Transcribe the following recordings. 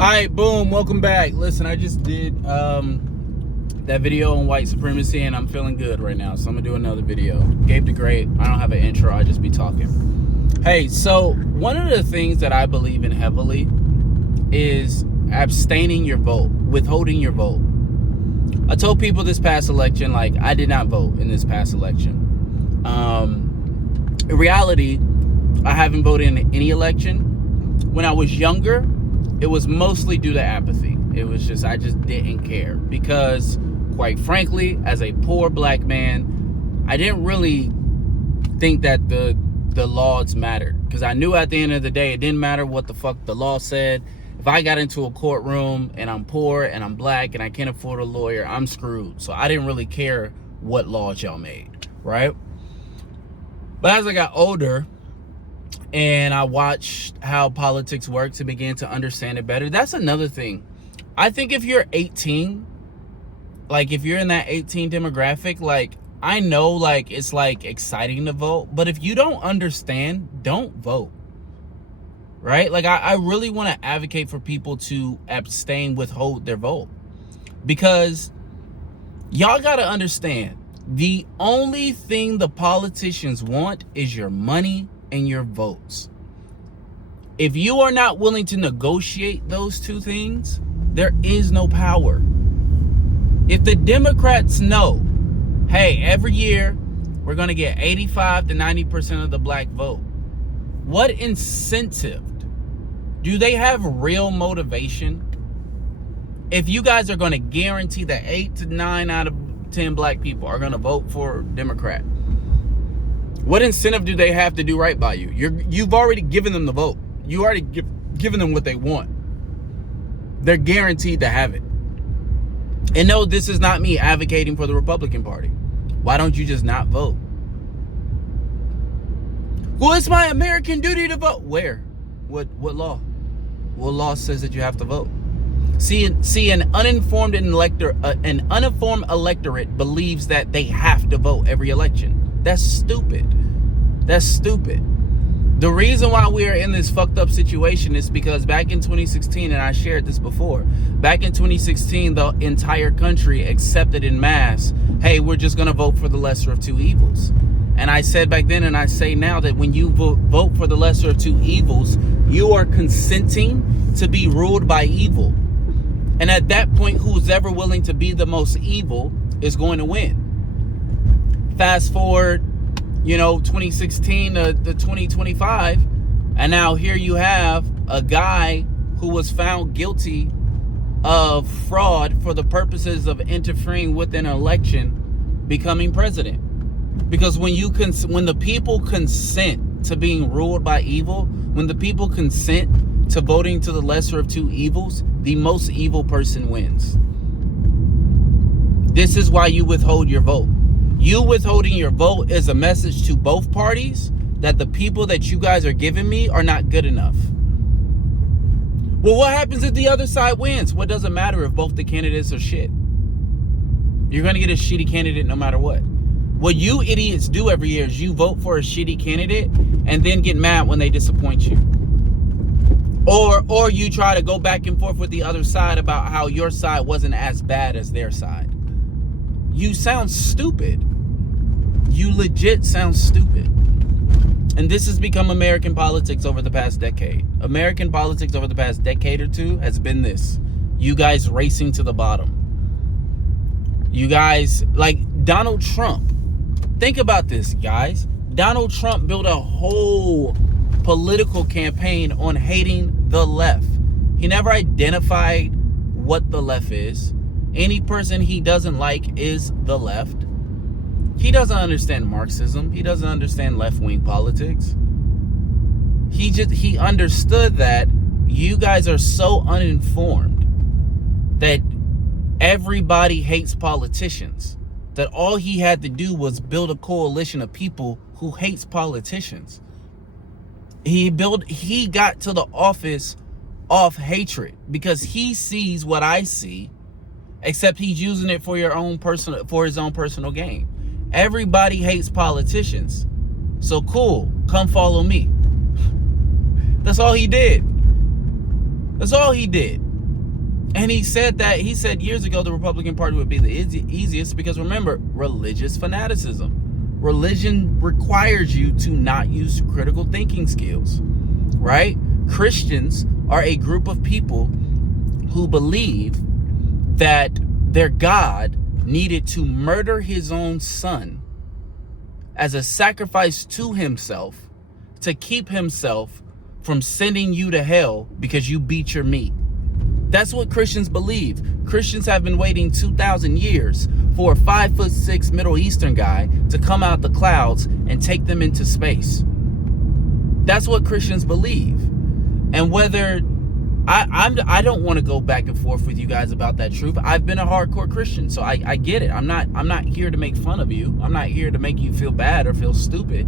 Alright, boom, welcome back. Listen, I just did that video on white supremacy and I'm feeling good right now, so I'm gonna do another video. Gabe the Great. I don't have an intro, I just be talking. Hey, so one of the things that I believe in heavily is abstaining your vote, withholding your vote. I told people this past election, like, I did not vote in this past election. In reality, I haven't voted in any election. When I was younger, it was mostly due to apathy. It was just, I just didn't care because, quite frankly, as a poor black man, I didn't really think that the laws mattered, because I knew at the end of the day, it didn't matter what the fuck the law said. If I got into a courtroom and I'm poor and I'm black and I can't afford a lawyer, I'm screwed. So I didn't really care what laws y'all made, right? But as I got older, and I watched how politics works and began to understand it better. That's another thing. I think if you're 18, like if you're in that 18 demographic, like I know like it's like exciting to vote, but if you don't understand, don't vote. Right? Like I really want to advocate for people to abstain, withhold their vote. Because y'all got to understand, the only thing the politicians want is your money and your votes. If you are not willing to negotiate those two things, there is no power. If the Democrats know, hey, every year we're going to get 85 to 90% of the black vote, what incentive do they have? Real motivation? If you guys are going to guarantee that 8 to 9 out of 10 black people are going to vote for Democrat, what incentive do they have to do right by you? You've already given them the vote. You already given them what they want. They're guaranteed to have it. And no, this is not me advocating for the Republican Party. Why don't you just not vote? Well, it's my American duty to vote. Where? What law? What law says that you have to vote? See, an uninformed electorate believes that they have to vote every election. That's stupid. That's stupid. The reason why we are in this fucked up situation is because back in 2016, and I shared this before, back in 2016, the entire country accepted en masse, hey, we're just going to vote for the lesser of two evils. And I said back then, and I say now, that when you vote for the lesser of two evils, you are consenting to be ruled by evil. And at that point, who's ever willing to be the most evil is going to win. Fast forward, 2016 to 2025, and now here you have a guy who was found guilty of fraud for the purposes of interfering with an election becoming president. Because when the people consent to being ruled by evil, when the people consent to voting to the lesser of two evils, the most evil person wins. This is why you withhold your vote. You withholding your vote is a message to both parties that the people that you guys are giving me are not good enough. Well, what happens if the other side wins? What does it matter if both the candidates are shit? You're going to get a shitty candidate no matter what. What you idiots do every year is you vote for a shitty candidate and then get mad when they disappoint you. Or you try to go back and forth with the other side about how your side wasn't as bad as their side. You sound stupid. You legit sound stupid. And this has become American politics over the past decade. American politics over the past decade or two has been this. You guys racing to the bottom. You guys, like Donald Trump. Think about this, guys. Donald Trump built a whole political campaign on hating the left. He never identified what the left is. Any person he doesn't like is the left. He doesn't understand Marxism. He doesn't understand left-wing politics. He understood that you guys are so uninformed that everybody hates politicians, that all he had to do was build a coalition of people who hates politicians. He got to the office off hatred because he sees what I see, except he's using it for his own personal gain. Everybody hates politicians. So cool, come follow me. That's all he did. That's all he did. And he said years ago the Republican Party would be the easiest because, remember, religious fanaticism. Religion requires you to not use critical thinking skills, right? Christians are a group of people who believe that their God needed to murder his own son as a sacrifice to himself to keep himself from sending you to hell because you beat your meat. That's what Christians believe. Christians have been waiting 2,000 years for a 5'6" Middle Eastern guy to come out the clouds and take them into space. That's what Christians believe. And whether I don't want to go back and forth with you guys about that truth. I've been a hardcore Christian, so I get it. I'm not here to make fun of you. I'm not here to make you feel bad or feel stupid.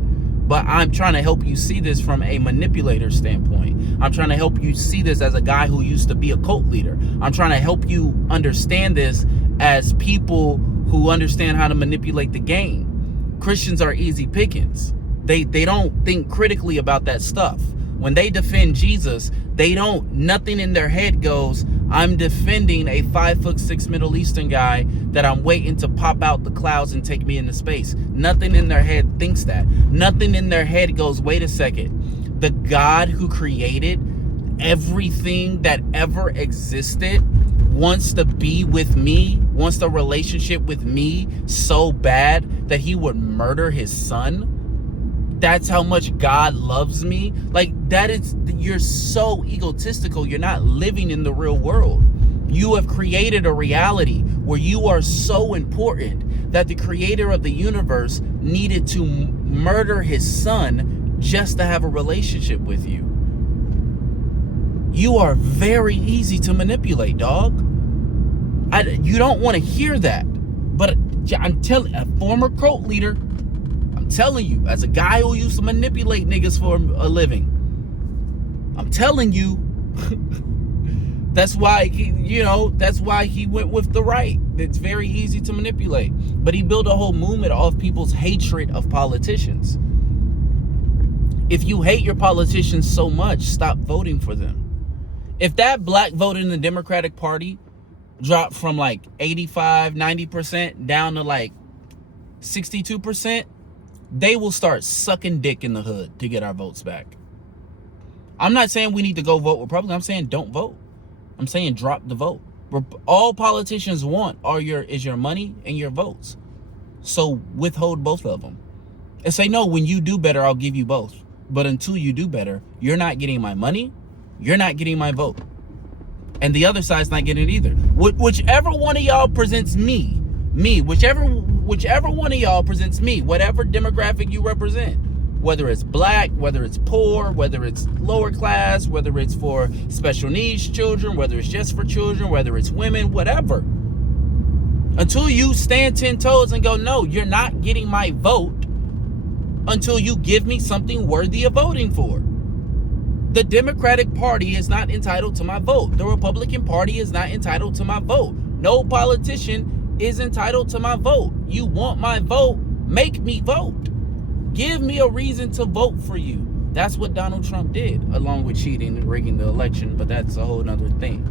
But I'm trying to help you see this from a manipulator standpoint. I'm trying to help you see this as a guy who used to be a cult leader. I'm trying to help you understand this as people who understand how to manipulate the game. Christians are easy pickings. They don't think critically about that stuff. When they defend Jesus, nothing in their head goes, I'm defending a 5'6" Middle Eastern guy that I'm waiting to pop out the clouds and take me into space. Nothing in their head thinks that. Nothing in their head goes, wait a second. The God who created everything that ever existed wants to be with me, wants a relationship with me so bad that he would murder his son. That's how much God loves me. Like, you're so egotistical. You're not living in the real world. You have created a reality where you are so important that the creator of the universe needed to murder his son just to have a relationship with you. You are very easy to manipulate, dog. You don't want to hear that. But I'm telling a former cult leader, I'm telling you, as a guy who used to manipulate niggas for a living, I'm telling you, that's why he went with the right. It's very easy to manipulate. But he built a whole movement off people's hatred of politicians. If you hate your politicians so much, stop voting for them. If that black vote in the Democratic Party dropped from like 85, 90% down to like 62%, they will start sucking dick in the hood to get our votes back. I'm not saying we need to go vote Republican. I'm saying don't vote. I'm saying drop the vote. All politicians want is your money and your votes. So withhold both of them. And say, no, when you do better, I'll give you both. But until you do better, you're not getting my money. You're not getting my vote. And the other side's not getting it either. Whichever one of y'all presents whichever one of y'all presents me, whatever demographic you represent, whether it's black, whether it's poor, whether it's lower class, whether it's for special needs children, whether it's just for children, whether it's women, whatever. Until you stand 10 toes and go, no, you're not getting my vote until you give me something worthy of voting for. The Democratic Party is not entitled to my vote. The Republican Party is not entitled to my vote. No politician is entitled to my vote. You want my vote? Make me vote. Give me a reason to vote for you. That's what Donald Trump did, along with cheating and rigging the election, but that's a whole nother thing.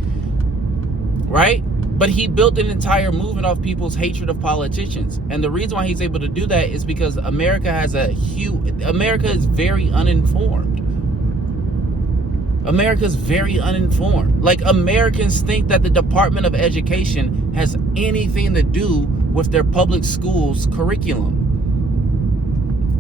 Right? But he built an entire movement off people's hatred of politicians. And the reason why he's able to do that is because America is very uninformed. America's very uninformed. Like, Americans think that the Department of Education has anything to do with their public schools curriculum.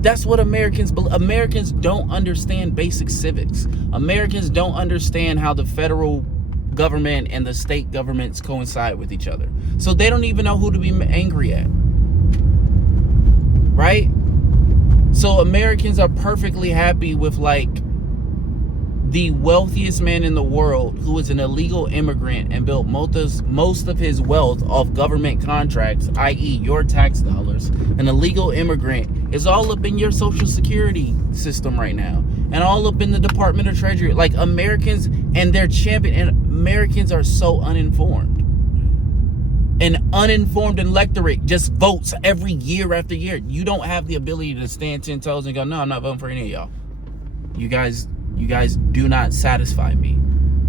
That's what Americans believe. Americans don't understand basic civics. Americans don't understand how the federal government and the state governments coincide with each other. So they don't even know who to be angry at. Right? So Americans are perfectly happy with, like, the wealthiest man in the world who is an illegal immigrant and built most of his wealth off government contracts, i.e. your tax dollars. An illegal immigrant is all up in your Social Security system right now and all up in the Department of Treasury. Like, Americans and their champion, and Americans are so uninformed. An uninformed electorate just votes every year after year. You don't have the ability to stand 10 toes and go, no, I'm not voting for any of y'all. You guys do not satisfy me.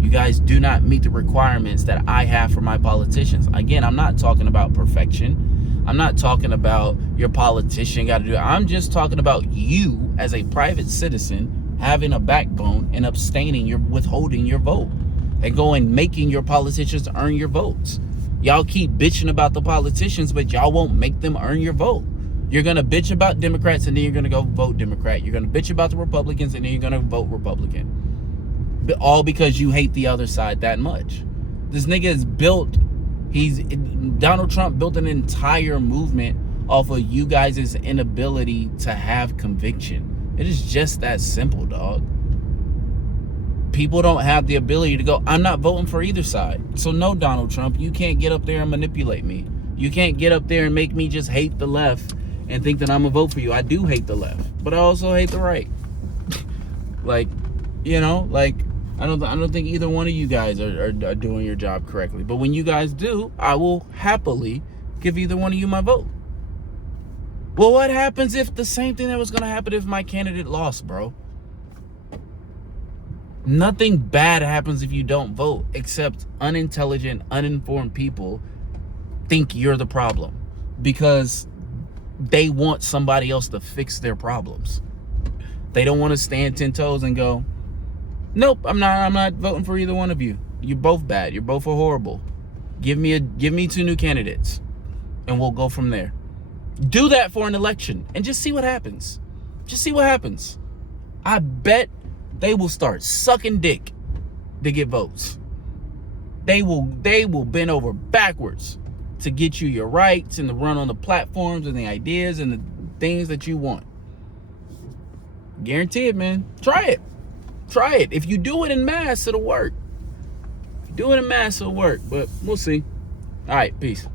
You guys do not meet the requirements that I have for my politicians. Again, I'm not talking about perfection. I'm not talking about your politician got to do it. I'm just talking about you as a private citizen having a backbone and withholding your vote and going making your politicians earn your votes. Y'all keep bitching about the politicians, but y'all won't make them earn your vote. You're going to bitch about Democrats and then you're going to go vote Democrat. You're going to bitch about the Republicans and then you're going to vote Republican. All because you hate the other side that much. This nigga is Donald Trump built an entire movement off of you guys' inability to have conviction. It is just that simple, dog. People don't have the ability to go, I'm not voting for either side. So no, Donald Trump, you can't get up there and manipulate me. You can't get up there and make me just hate the left and think that I'm gonna vote for you. I do hate the left, but I also hate the right. Like, I don't think either one of you guys are doing your job correctly. But when you guys do, I will happily give either one of you my vote. Well, what happens if the same thing that was going to happen if my candidate lost, bro? Nothing bad happens if you don't vote, except unintelligent, uninformed people think you're the problem because they want somebody else to fix their problems. They don't want to stand 10 toes and go, nope, I'm not voting for either one of you. You're both bad. You're both horrible. Give me two new candidates and we'll go from there. Do that for an election and just see what happens. Just see what happens. I bet they will start sucking dick to get votes. They will bend over backwards to get you your rights and to run on the platforms and the ideas and the things that you want. Guarantee it, man. Try it. Try it. If you do it in mass, it'll work. If you do it in mass, it'll work. But we'll see. All right, peace.